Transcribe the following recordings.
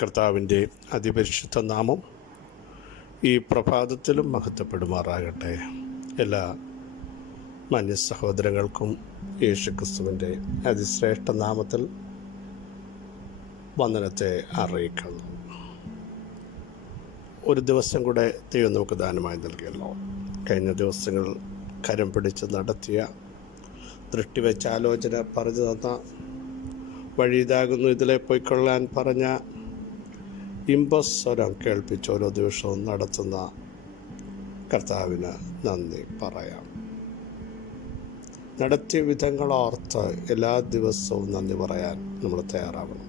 കർത്താവിൻ്റെ അതിപരിശുദ്ധ നാമം ഈ പ്രഭാതത്തിലും മഹത്വപ്പെടുമാറാകട്ടെ. എല്ലാ മാന്യ സഹോദരങ്ങൾക്കും യേശുക്രിസ്തുവിൻ്റെ അതിശ്രേഷ്ഠ നാമത്തിൽ വന്ദനത്തെ അറിയിക്കുന്നു. ഒരു ദിവസം കൂടെ ദൈവം നമുക്ക് ദാനമായി നൽകിയല്ലോ. കഴിഞ്ഞ ദിവസങ്ങൾ കരം പിടിച്ച് നടത്തിയ ദൃഷ്ടിവെച്ച ആലോചന പറഞ്ഞു തന്ന വഴി ഇതാകുന്നു, ഇതിലെ പോയിക്കൊള്ളാൻ പറഞ്ഞ ഇമ്പസ്വരം കേൾപ്പിച്ച് ഓരോ ദിവസവും നടത്തുന്ന കർത്താവിന് നന്ദി പറയാം. നടത്തിയ വിധങ്ങളോർത്ത് എല്ലാ ദിവസവും നന്ദി പറയാൻ നമ്മൾ തയ്യാറാവണം.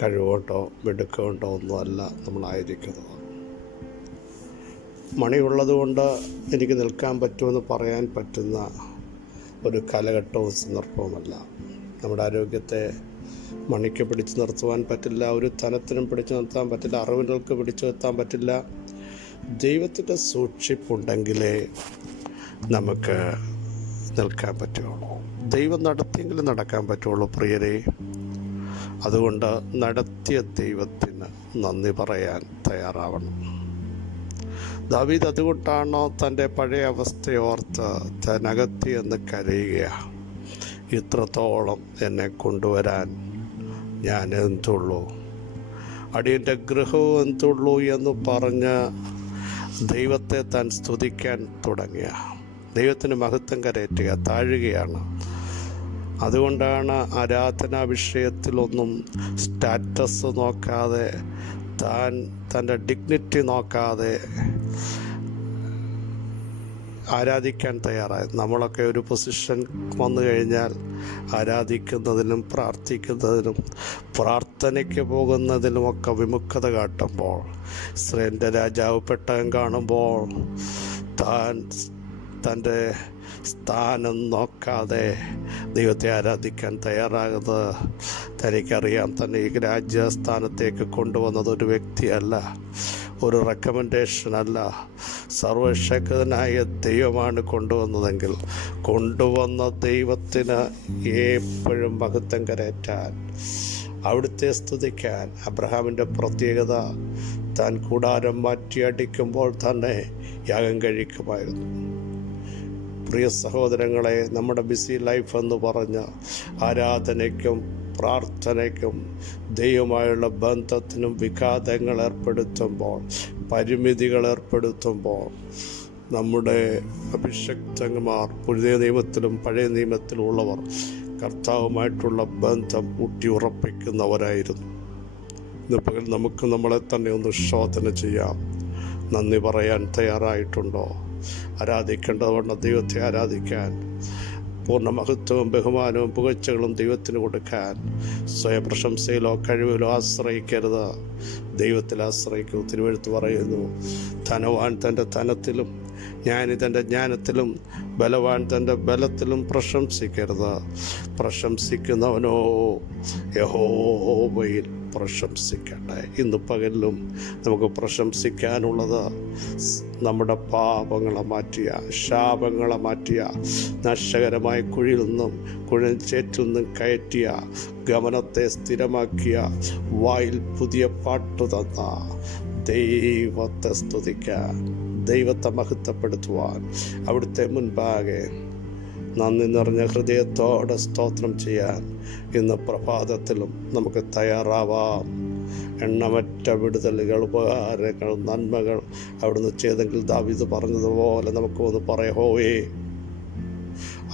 കഴിവുകൊണ്ടോ മിടുക്കുകൊണ്ടോ ഒന്നുമല്ല നമ്മളായിരിക്കുന്നത്. മണിയുള്ളതുകൊണ്ട് എനിക്ക് നിൽക്കാൻ പറ്റുമെന്ന് പറയാൻ പറ്റുന്ന ഒരു കാലഘട്ടവും സന്ദർഭവുമല്ല. നമ്മുടെ ആരോഗ്യത്തെ മണിക്ക് പിടിച്ചു നിർത്തുവാൻ പറ്റില്ല, ഒരു ധനത്തിനും പിടിച്ചു നിർത്താൻ പറ്റില്ല, അറിവുകൾക്ക് പിടിച്ചു നിർത്താൻ പറ്റില്ല. ദൈവത്തിൻ്റെ സൂക്ഷിപ്പുണ്ടെങ്കിലേ നമുക്ക് നിൽക്കാൻ പറ്റുള്ളൂ. ദൈവം നടത്തിയെങ്കിലും നടക്കാൻ പറ്റുള്ളൂ പ്രിയരെ. അതുകൊണ്ട് നടത്തിയ ദൈവത്തിന് നന്ദി പറയാൻ തയ്യാറാവണം. ദാവീദ് അതുകൊണ്ടാണോ തൻ്റെ പഴയ അവസ്ഥയോർത്ത് തനകത്തി എന്ന് കരയുക, ഇത്രത്തോളം എന്നെ കൊണ്ടുവരാൻ ഞാൻ എന്തുള്ളൂ, അടിയൻ്റെ ഗൃഹവും എന്തുള്ളൂ എന്ന് പറഞ്ഞ് ദൈവത്തെ താൻ സ്തുതിക്കാൻ തുടങ്ങിയ, ദൈവത്തിന് മഹത്വം കരയറ്റുക, താഴുകയാണ്. അതുകൊണ്ടാണ് ആരാധനാ വിഷയത്തിലൊന്നും സ്റ്റാറ്റസ് നോക്കാതെ, തൻ്റെ ഡിഗ്നിറ്റി നോക്കാതെ ആരാധിക്കാൻ തയ്യാറായത്. നമ്മളൊക്കെ ഒരു പൊസിഷൻ വന്നു കഴിഞ്ഞാൽ ആരാധിക്കുന്നതിനും പ്രാർത്ഥിക്കുന്നതിനും പ്രാർത്ഥനയ്ക്ക് പോകുന്നതിനുമൊക്കെ വിമുഖത കാട്ടുമ്പോൾ, ഇസ്രായേലിൻ്റെ രാജാവ് പെട്ടകം കാണുമ്പോൾ തൻ്റെ സ്ഥാനം നോക്കാതെ ദൈവത്തെ ആരാധിക്കാൻ തയ്യാറാകുന്നത് തനിക്കറിയാം. തന്നെ ഈ രാജ്യസ്ഥാനത്തേക്ക് കൊണ്ടുവന്നത് ഒരു വ്യക്തിയല്ല, ഒരു റെക്കമെൻഡേഷനല്ല, സർവശക്തനായ ദൈവമാണ് കൊണ്ടുവന്നതെങ്കിൽ കൊണ്ടുവന്ന ദൈവത്തിന് എപ്പോഴും മഹത്വം കരയറ്റാൻ, അവിടുത്തെ സ്തുതിക്കാൻ. അബ്രഹാമിൻ്റെ പ്രത്യേകത താൻ കൂടാരം മാറ്റിയടിക്കുമ്പോൾ തന്നെ യാഗം കഴിക്കുമായിരുന്നു. പ്രിയ സഹോദരങ്ങളെ, നമ്മുടെ ബിസി ലൈഫ് എന്ന് പറഞ്ഞ ആരാധനയ്ക്കും പ്രാർത്ഥനയ്ക്കും ദൈവമായുള്ള ബന്ധത്തിനും വിഘാതങ്ങൾ ഏർപ്പെടുത്തുമ്പോൾ, പരിമിതികൾ ഏർപ്പെടുത്തുമ്പോൾ, നമ്മുടെ അഭിഷക്തന്മാർ പുതിയ നിയമത്തിലും പഴയ നിയമത്തിലും ഉള്ളവർ കർത്താവുമായിട്ടുള്ള ബന്ധം ഊട്ടിയുറപ്പിക്കുന്നവരായിരുന്നു. ഇന്നിപ്പോൾ നമുക്ക് നമ്മളെ തന്നെ ഒന്ന് ശോധന ചെയ്യാം. നന്ദി പറയാൻ തയ്യാറായിട്ടുണ്ടോ? ആരാധിക്കേണ്ടതുകൊണ്ട് ദൈവത്തെ ആരാധിക്കാൻ, പൂർണ്ണ മഹത്വവും ബഹുമാനവും പുകഴ്ചകളും ദൈവത്തിന് കൊടുക്കാൻ സ്വയപ്രശംസയിലോ കഴിവിലോ ആശ്രയിക്കരുത്, ദൈവത്തിൽ ആശ്രയിക്കൂ. തിരുവെഴുത്ത് പറയുന്നു, ധനവാൻ തൻ്റെ ധനത്തിലും ജ്ഞാനി തൻ്റെ ജ്ഞാനത്തിലും ബലവാൻ തൻ്റെ ബലത്തിലും പ്രശംസിക്കരുത്. പ്രശംസിക്കുന്നവനോ യഹോവയിൽ പ്രശംസിക്കട്ടെ. ഇന്ന് പകലിലും നമുക്ക് പ്രശംസിക്കാനുള്ളത് നമ്മുടെ പാപങ്ങളെ മാറ്റിയ, ശാപങ്ങളെ മാറ്റിയ, നഷ്ടകരമായ കുഴിയിൽ നിന്നും കുഴഞ്ചേറ്റിൽ നിന്നും കയറ്റിയ, ഗമനത്തെ സ്ഥിരമാക്കിയ, വായിൽ പുതിയ പാട്ടു തന്ന ദൈവത്തെ സ്തുതിക്കാൻ, ദൈവത്തെ മഹത്വപ്പെടുത്തുവാൻ, അവിടുത്തെ മുൻപാകെ നന്ദി നിറഞ്ഞ ഹൃദയത്തോടെ സ്തോത്രം ചെയ്യാൻ ഇന്ന് പ്രഭാതത്തിലും നമുക്ക് തയ്യാറാവാം. എണ്ണമറ്റ വിടുതലുകൾ, ഉപകാരങ്ങൾ, നന്മകൾ അവിടുന്ന് ചെയ്തെങ്കിൽ ദാവീദ് പറഞ്ഞതുപോലെ നമുക്ക് ഒന്ന് പറയഹോവേ,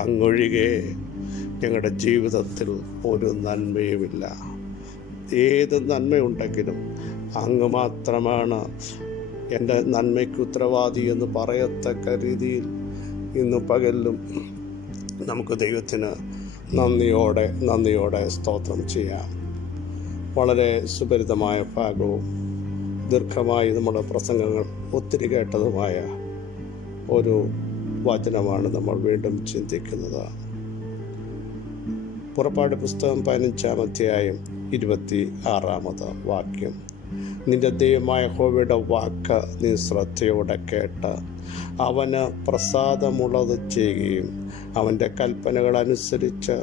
അങ്ങൊഴികെ ഞങ്ങളുടെ ജീവിതത്തിൽ ഒരു നന്മയുമില്ല. ഏത് നന്മയുണ്ടെങ്കിലും അങ്ങ് മാത്രമാണ് എൻ്റെ നന്മയ്ക്ക് ഉത്തരവാദി എന്ന് പറയത്തക്ക രീതിയിൽ ഇന്ന് പകലിലും നമുക്ക് ദൈവത്തിന് നന്ദിയോടെ സ്തോത്രം ചെയ്യാം. വളരെ സുപരിതമായ ഭാഗവും ദീർഘമായി നമ്മുടെ പ്രസംഗങ്ങൾ ഒത്തിരി കേട്ടതുമായ ഒരു വചനമാണ് നമ്മൾ വീണ്ടും ചിന്തിക്കുന്നത്. പുറപ്പാട് പുസ്തകം 15-ാം അധ്യായം 26-ാമത് വാക്യം. നിന്റെ ദൈവമായ യഹോവയുടെ വാക്ക് നീ ശ്രദ്ധയോടെ കേട്ട് അവന് പ്രസാദമുള്ളത് ചെയ്യുകയും അവൻ്റെ കൽപ്പനകൾ അനുസരിച്ച്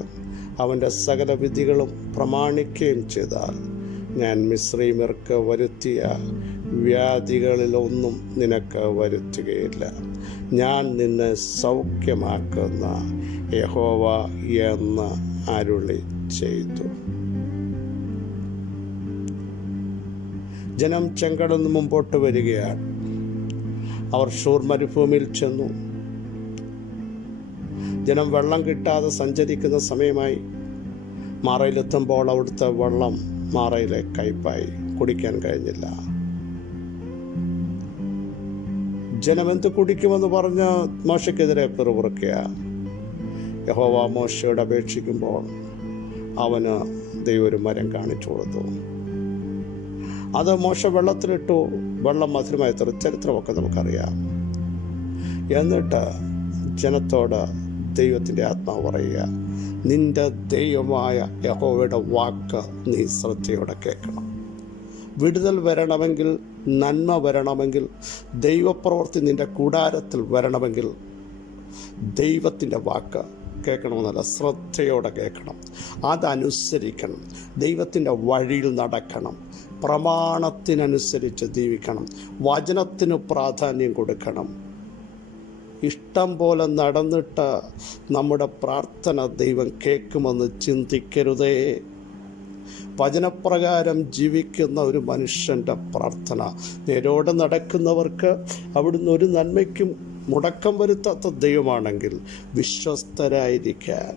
അവൻ്റെ സകല വിധികളും പ്രമാണിക്കുകയും ചെയ്താൽ ഞാൻ മിസ്രയീമ്യർക്ക് വരുത്തിയ വ്യാധികളിലൊന്നും നിനക്ക് വരുത്തുകയില്ല. ഞാൻ നിന്നെ സൗഖ്യമാക്കുന്ന യഹോവ എന്ന് അരുളി ചെയ്തു. ജനം ചെങ്കടലിൽ നിന്ന് മുമ്പോട്ട് വരികയാണ്. അവർ ഷൂർ മരുഭൂമിയിൽ ചെന്നു. ജനം വെള്ളം കിട്ടാതെ സഞ്ചരിക്കുന്ന സമയമായി. മാറയിലെത്തുമ്പോൾ അവിടുത്തെ വെള്ളം മാറയിലെ കയ്പായി, കുടിക്കാൻ കഴിഞ്ഞില്ല. ജനമെന്ത് കുടിക്കുമെന്ന് പറഞ്ഞ് മോശയ്ക്കെതിരെ പിറുപിറുക്കുക. യഹോവ മോശയോട് അപേക്ഷിക്കുമ്പോൾ അവന് ദൈവം ഒരു മരം കാണിച്ചു കൊടുത്തു. അത് മോശ വെള്ളത്തിലിട്ടു. വെള്ളം മധുരമായ ചരിത്രമൊക്കെ നമുക്കറിയാം. എന്നിട്ട് ജനത്തോട് ദൈവത്തിൻ്റെ ആത്മാവ് പറയുക, നിന്റെ ദൈവമായ യഹോവയുടെ വാക്ക് നീ ശ്രദ്ധയോടെ കേൾക്കണം. വിടുതൽ വരണമെങ്കിൽ, നന്മ വരണമെങ്കിൽ, ദൈവപ്രവൃത്തി നിന്റെ കൂടാരത്തിൽ വരണമെങ്കിൽ ദൈവത്തിൻ്റെ വാക്ക് കേൾക്കണമെന്നല്ല, ശ്രദ്ധയോടെ കേൾക്കണം. അതനുസരിക്കണം. ദൈവത്തിൻ്റെ വഴിയിൽ നടക്കണം. പ്രമാണത്തിനനുസരിച്ച് ജീവിക്കണം. വചനത്തിന് പ്രാധാന്യം കൊടുക്കണം. ഇഷ്ടം പോലെ നടന്നിട്ട് നമ്മുടെ പ്രാർത്ഥന ദൈവം കേൾക്കുമെന്ന് ചിന്തിക്കരുതേ. വചനപ്രകാരം ജീവിക്കുന്ന ഒരു മനുഷ്യൻ്റെ പ്രാർത്ഥന, നേരോടെ നടക്കുന്നവർക്ക് അവിടുന്ന് ഒരു നന്മയ്ക്കും മുടക്കം വരുത്താത്ത ദൈവമാണെങ്കിൽ വിശ്വസ്തരായിരിക്കാൻ,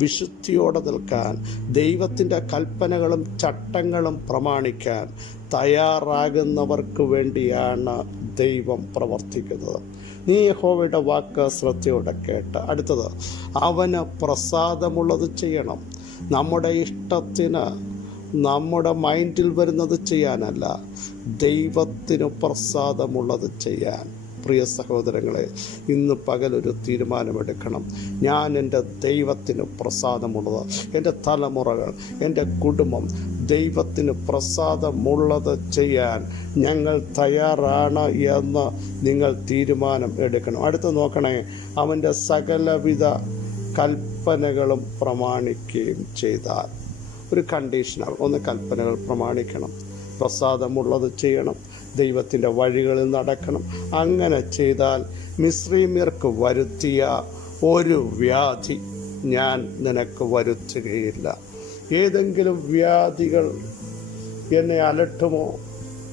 വിശുദ്ധിയോടെ നിൽക്കാൻ, ദൈവത്തിൻ്റെ കൽപ്പനകളും ചട്ടങ്ങളും പ്രമാണിക്കാൻ തയ്യാറാകുന്നവർക്ക് വേണ്ടിയാണ് ദൈവം പ്രവർത്തിക്കുന്നത്. നീ യഹോവയുടെ വാക്ക് ശ്രദ്ധയോടെ കേട്ട്. അടുത്തത്, അവന് പ്രസാദമുള്ളത് ചെയ്യണം. നമ്മുടെ ഇഷ്ടത്തിന്, നമ്മുടെ മൈൻഡിൽ വരുന്നത് ചെയ്യാനല്ല, ദൈവത്തിന് പ്രസാദമുള്ളത് ചെയ്യാൻ. പ്രിയ സഹോദരങ്ങളെ, ഇന്ന് പകലൊരു തീരുമാനമെടുക്കണം. ഞാൻ എൻ്റെ ദൈവത്തിന് പ്രസാദമുള്ളത്, എൻ്റെ തലമുറകൾ, എൻ്റെ കുടുംബം ദൈവത്തിന് പ്രസാദമുള്ളത് ചെയ്യാൻ ഞങ്ങൾ തയ്യാറാണ് എന്ന് നിങ്ങൾ തീരുമാനം എടുക്കണം. അടുത്ത് നോക്കണേ, അവൻ്റെ സകലവിധ കൽപ്പനകളും പ്രമാണിക്കുകയും ചെയ്താൽ. ഒരു കണ്ടീഷനാണ്. ഒന്ന്, കൽപ്പനകൾ പ്രമാണിക്കണം, പ്രസാദമുള്ളത് ചെയ്യണം, ദൈവത്തിൻ്റെ വഴികളിൽ നടക്കണം. അങ്ങനെ ചെയ്താൽ മിസ്രയീമ്യർക്ക് വരുത്തിയ ഒരു വ്യാധി ഞാൻ നിനക്ക് വരുത്തുകയില്ല. ഏതെങ്കിലും വ്യാധികൾ എന്നെ അലട്ടുമോ,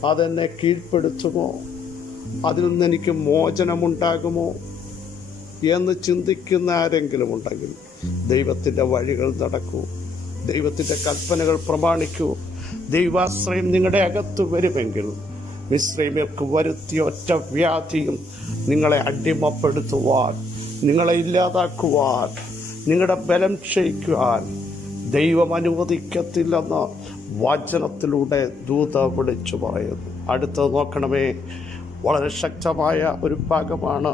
അതെന്നെ കീഴ്പ്പെടുത്തുമോ, അതിൽ നിന്ന് എനിക്ക് മോചനമുണ്ടാകുമോ എന്ന് ചിന്തിക്കുന്ന ആരെങ്കിലും ഉണ്ടെങ്കിൽ ദൈവത്തിൻ്റെ വഴികൾ നടക്കൂ, ദൈവത്തിൻ്റെ കൽപ്പനകൾ പ്രമാണിക്കൂ. ദൈവാശ്രയം നിങ്ങളുടെ അകത്ത് വരുമെങ്കിൽ മിസ്രയീമ്യർക്ക് വരുത്തിയ ഒറ്റ വ്യാധിയും നിങ്ങളെ അടിമപ്പെടുത്തുവാൻ, നിങ്ങളെ ഇല്ലാതാക്കുവാൻ, നിങ്ങളുടെ ബലം ക്ഷയിക്കുവാൻ ദൈവം അനുവദിക്കത്തില്ലെന്ന് വചനത്തിലൂടെ ദൂത വിളിച്ചു പറയുന്നു. അടുത്തത് നോക്കണമേ, വളരെ ശക്തമായ ഒരു ഭാഗമാണ്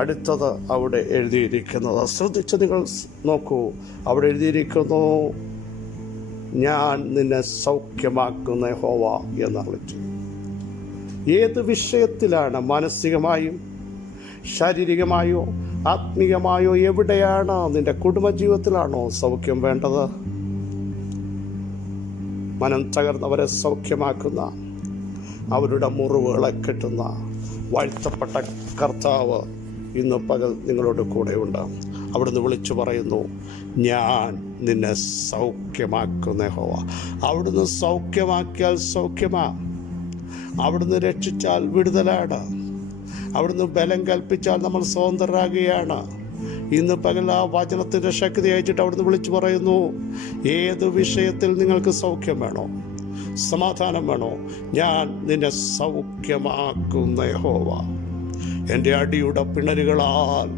അടുത്തത് അവിടെ എഴുതിയിരിക്കുന്നത്. ശ്രദ്ധിച്ച് നിങ്ങൾ നോക്കൂ. അവിടെ എഴുതിയിരിക്കുന്നു, ഞാൻ നിന്നെ സൗഖ്യമാക്കുന്ന യഹോവ എന്നറിയിച്ചു. ഏത് വിഷയത്തിലാണ്? മാനസികമായും ശാരീരികമായോ ആത്മീയമായോ എവിടെയാണ്? നിന്റെ കുടുംബജീവിതത്തിലാണോ സൗഖ്യം വേണ്ടത്? മനം തകർന്നവരെ സൗഖ്യമാക്കുന്ന, അവരുടെ മുറിവുകളെ കെട്ടുന്ന വാഴ്ത്തപ്പെട്ട കർത്താവ് ഇന്ന് പകൽ നിങ്ങളോട് കൂടെയുണ്ട്. അവിടുന്ന് വിളിച്ചു പറയുന്നു, ഞാൻ നിന്നെ സൗഖ്യമാക്കുന്ന യഹോവ. അവിടുന്ന് സൗഖ്യമാക്കിയാൽ സൗഖ്യമാ, അവിടുന്ന് രക്ഷിച്ചാൽ വിടുതലാണ്, അവിടുന്ന് ബലം കൽപ്പിച്ചാൽ നമ്മൾ സ്വതന്ത്രരാകുകയാണ്. ഇന്ന് പകൽ ആ വചനത്തിൻ്റെ ശക്തി അയച്ചിട്ട് അവിടുന്ന് വിളിച്ചു പറയുന്നു, ഏത് വിഷയത്തിൽ നിങ്ങൾക്ക് സൗഖ്യം വേണോ, സമാധാനം വേണോ, ഞാൻ നിന്നെ സൗഖ്യമാക്കുന്ന യഹോവ. എൻ്റെ അടിയുടെ പിണരുകളാൽ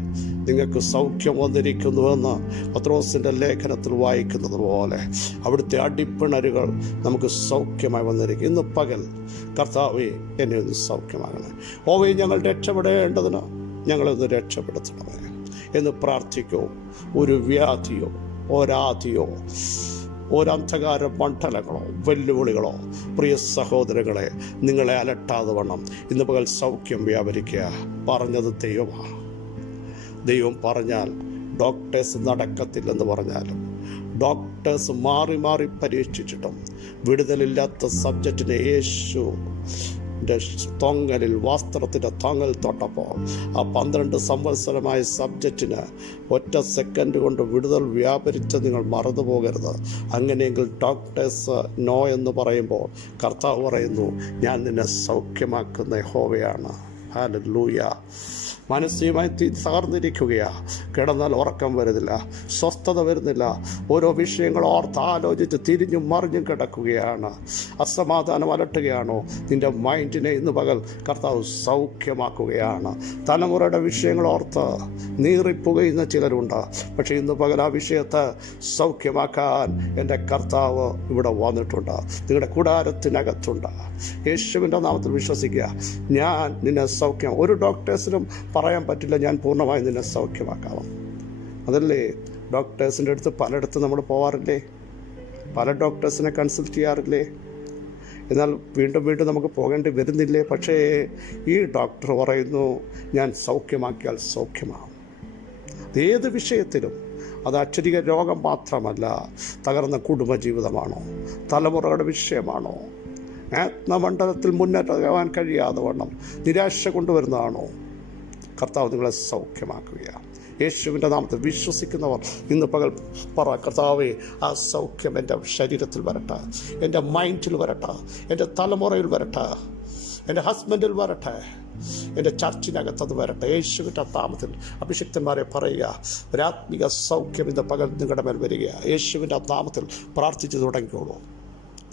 നിങ്ങൾക്ക് സൗഖ്യം വന്നിരിക്കുന്നുവെന്ന് പത്രോസിൻ്റെ ലേഖനത്തിൽ വായിക്കുന്നത് പോലെ അവിടുത്തെ അടിപ്പിണരുകൾ നമുക്ക് സൗഖ്യമായി വന്നിരിക്കും. ഇന്ന് പകൽ കർത്താവേ, എന്നെ ഒന്ന് സൗഖ്യമാകണേ. ഓവേ, ഞങ്ങൾ രക്ഷപ്പെടേണ്ടതിന് ഞങ്ങളെ ഒന്ന് രക്ഷപ്പെടുത്തണമേ എന്ന് പ്രാർത്ഥിക്കോ. ഒരു വ്യാധിയോ ഒരാധിയോ ഒരന്ധകാര മണ്ഡലങ്ങളോ വെല്ലുവിളികളോ പ്രിയ സഹോദരങ്ങളെ നിങ്ങളെ അലട്ടാതെ വണ്ണം ഇന്ന് പകൽ സൗഖ്യം വ്യാപരിക്കുക. പറഞ്ഞത് ദൈവമാണ്. ദൈവം പറഞ്ഞാൽ ഡോക്ടേഴ്സ് നടക്കത്തില്ലെന്ന് പറഞ്ഞാലും, ഡോക്ടേഴ്സ് മാറി മാറി പരീക്ഷിച്ചിട്ടും വിടുതലില്ലാത്ത സബ്ജക്റ്റിനെ യേശു തൊങ്ങലിൽ വസ്ത്രത്തിൻ്റെ തൊങ്ങൽ തൊട്ടപ്പോൾ ആ 12 സംവത്സരമായ സബ്ജക്റ്റിന് ഒറ്റ സെക്കൻഡ് കൊണ്ട് വിടുതൽ വ്യാപരിച്ച് നിങ്ങൾ മറന്നു പോകരുത്. അങ്ങനെയെങ്കിൽ ഡോക്ടേഴ്സ് നോ എന്ന് പറയുമ്പോൾ കർത്താവ് പറയുന്നു, ഞാൻ നിന്നെ സൗഖ്യമാക്കുന്ന യഹോവയാണ്. ഹല്ലേലൂയ. മാനസികമായി തകർന്നിരിക്കുകയാ, കിടന്നാൽ ഉറക്കം വരുന്നില്ല, സ്വസ്ഥത വരുന്നില്ല, ഓരോ വിഷയങ്ങൾ ഓർത്ത് ആലോചിച്ച് തിരിഞ്ഞും മറിഞ്ഞും കിടക്കുകയാണ്, അസമാധാനം അലട്ടുകയാണോ? നിൻ്റെ മൈൻഡിനെ ഇന്ന് പകൽ കർത്താവ് സൗഖ്യമാക്കുകയാണ്. തലമുറയുടെ വിഷയങ്ങൾ ഓർത്ത് നീറിപ്പുകയുന്ന ചിലരുണ്ട്. പക്ഷേ ഇന്ന് പകൽ ആ വിഷയത്തെ സൗഖ്യമാക്കാൻ എൻ്റെ കർത്താവ് ഇവിടെ വന്നിട്ടുണ്ട്, നിങ്ങളുടെ കൂടാരത്തിനകത്തുണ്ട്. യേശുവിൻ്റെ നാമത്തിൽ വിശ്വസിക്കുക. ഞാൻ നിന്നെ സൗഖ്യം. ഒരു ഡോക്ടേഴ്സിനും പറയാൻ പറ്റില്ല ഞാൻ പൂർണ്ണമായി നിന്നെ സൗഖ്യമാക്കാം. അതല്ലേ ഡോക്ടേഴ്സിൻ്റെ അടുത്ത് പലയിടത്തും നമ്മൾ പോവാറില്ലേ, പല ഡോക്ടേഴ്സിനെ കൺസൾട്ട് ചെയ്യാറില്ലേ? എന്നാൽ വീണ്ടും വീണ്ടും നമുക്ക് പോകേണ്ടി വരുന്നില്ലേ? പക്ഷേ ഈ ഡോക്ടർ പറയുന്നു, ഞാൻ സൗഖ്യമാക്കിയാൽ സൗഖ്യമാകും. ഏത് വിഷയത്തിലും. അത് അക്ഷരിക രോഗം മാത്രമല്ല, തകർന്ന കുടുംബജീവിതമാണോ, തലമുറകളുടെ വിഷയമാണോ, ആത്മമണ്ഡലത്തിൽ മുന്നേറാൻ കഴിയാതെ വണ്ണം നിരാശ കൊണ്ടുവരുന്നതാണോ, കർത്താവ് നിങ്ങളെ സൗഖ്യമാക്കുകയാണ്. യേശുവിൻ്റെ നാമത്തിൽ വിശ്വസിക്കുന്നവർ ഇന്ന് പകൽ പറ, കർത്താവേ, ആ സൗഖ്യം എൻ്റെ ശരീരത്തിൽ വരട്ടെ, എൻ്റെ മൈൻഡിൽ വരട്ടെ, എൻ്റെ തലമുറയിൽ വരട്ടെ, എൻ്റെ ഹസ്ബൻഡിൽ വരട്ടെ, എൻ്റെ ചർച്ചിനകത്തത് വരട്ടെ. യേശുവിൻ്റെ നാമത്തിൽ അഭിഷിക്തന്മാരെ പറയുക, ഒരാത്മിക സൗഖ്യം ഇന്ന് പകൽ നിങ്ങളുടെ മേൽ വരിക. യേശുവിൻ്റെ നാമത്തിൽ പ്രാർത്ഥിച്ചു തുടങ്ങിക്കോളൂ.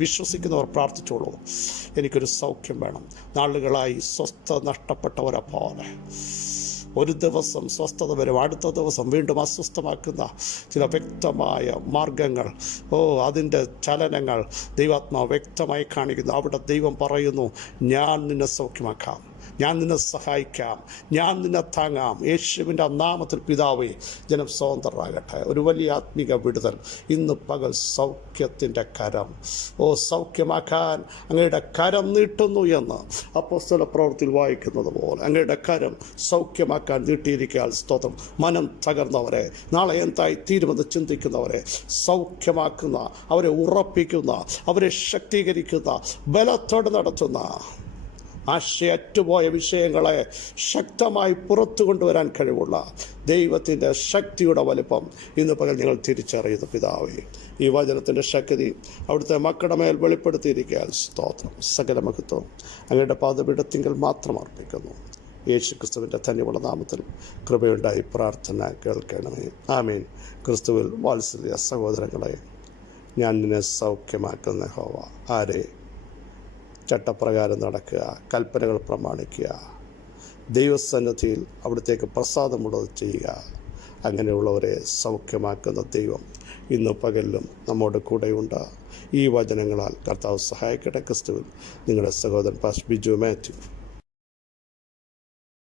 വിശ്വസിക്കുന്നവർ പ്രാർത്ഥിച്ചോളൂ, എനിക്കൊരു സൗഖ്യം വേണം. നാളുകളായി സ്വസ്ഥത നഷ്ടപ്പെട്ടവരെ പോലെ ഒരു ദിവസം സ്വസ്ഥത വരും, അടുത്ത ദിവസം വീണ്ടും അസ്വസ്ഥമാക്കുന്ന ചില വ്യക്തമായ മാർഗങ്ങൾ, അതിൻ്റെ ചലനങ്ങൾ ദൈവാത്മാവ് വ്യക്തമായി കാണിക്കുന്നു. അവിടെ ദൈവം പറയുന്നു, ഞാൻ നിന്നെ സൗഖ്യമാക്കാം, ഞാൻ നിന്നെ സഹായിക്കാം, ഞാൻ നിന്നെ താങ്ങാം. യേശുവിൻ്റെ നാമത്തിൽ പിതാവേ, ജനം സ്വതന്ത്രരാകട്ടെ. ഒരു വലിയ ആത്മീക വിടുതൽ ഇന്ന് പകൽ. സൗഖ്യത്തിൻ്റെ കരം, സൗഖ്യമാക്കാൻ അങ്ങയുടെ കരം നീട്ടുന്നു എന്ന് അപ്പോസ്തല പ്രവൃത്തിയിൽ വായിക്കുന്നത് പോലെ അങ്ങയുടെ കരം സൗഖ്യമാക്കാൻ നീട്ടിയിരിക്കാൻ സ്തോത്രം. മനം തകർന്നവരെ, നാളെ എന്തായി തീരുമെന്ന് ചിന്തിക്കുന്നവരെ സൗഖ്യമാക്കുന്ന, അവരെ ഉറപ്പിക്കുന്ന, അവരെ ശക്തീകരിക്കുന്ന, ബലത്തോടെ നടത്തുന്ന, ആശയറ്റുപോയ വിഷയങ്ങളെ ശക്തമായി പുറത്തു കൊണ്ടുവരാൻ കഴിവുള്ള ദൈവത്തിൻ്റെ ശക്തിയുടെ വലിപ്പം ഇന്ന് പകൽ ഞങ്ങൾ തിരിച്ചറിയുന്നു പിതാവേ. ഈ വചനത്തിൻ്റെ ശക്തി അവിടുത്തെ മക്കളുടെ മേൽ വെളിപ്പെടുത്തിയിരിക്കാൻ സ്തോത്രം. സകല മഹത്വം അങ്ങയുടെ പാദപീഠത്തിങ്കൽ മാത്രം അർപ്പിക്കുന്നു. യേശു ക്രിസ്തുവിൻ്റെ തന്നെയുള്ള നാമത്തിൽ കൃപയുണ്ടായി പ്രാർത്ഥന കേൾക്കണമേ. ആമേൻ. ക്രിസ്തുവിൽ വാത്സല്യ സഹോദരങ്ങളെ, ഞാൻ നിന്നെ സൗഖ്യമാക്കുന്ന യഹോവ. ആരെ? ചട്ടപ്രകാരം നടക്കുക, കൽപ്പനകൾ പ്രമാണിക്കുക, ദൈവസന്നിധിയിൽ അവിടത്തേക്ക് പ്രസാദമുള്ളത് ചെയ്യുക. അങ്ങനെയുള്ളവരെ സൗഖ്യമാക്കുന്ന ദൈവം ഇന്ന് പകലിലും നമ്മോട് കൂടെയുണ്ട്. ഈ വചനങ്ങളാൽ കർത്താവ് സഹായിക്കട്ടെ. ക്രിസ്തുവിൽ നിങ്ങളുടെ സഹോദരൻ പാസ്റ്റർ ബിജു മാത്യു.